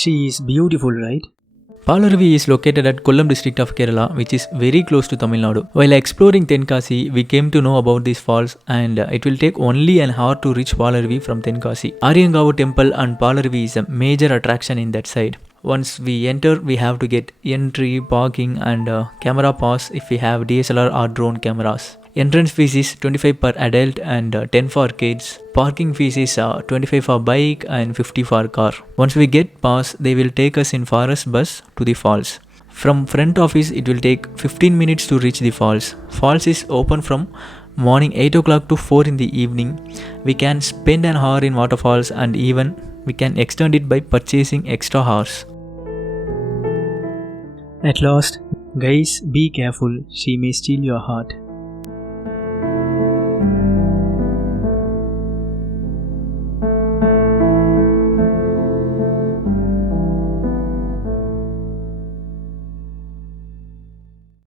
She is beautiful, right? Palaruvi is located at Kollam district of Kerala, which is very close to Tamil Nadu. While exploring Tenkasi, we came to know about these falls, and it will take only an hour to reach Palaruvi from Tenkasi. Ariyangavu temple and Palaruvi is a major attraction in that side. Once we enter, we have to get entry, parking and camera pass if we have DSLR or drone cameras. Entrance fees is 25 per adult and 10 for kids. Parking fees is 25 for bike and 50 for car. Once we get pass, they will take us in forest bus to the falls. From front office, it will take 15 minutes to reach the falls. Falls is open from morning 8 o'clock to 4 in the evening. We can spend an hour in waterfalls and even we can extend it by purchasing extra hours. At last, guys, be careful. She may steal your heart.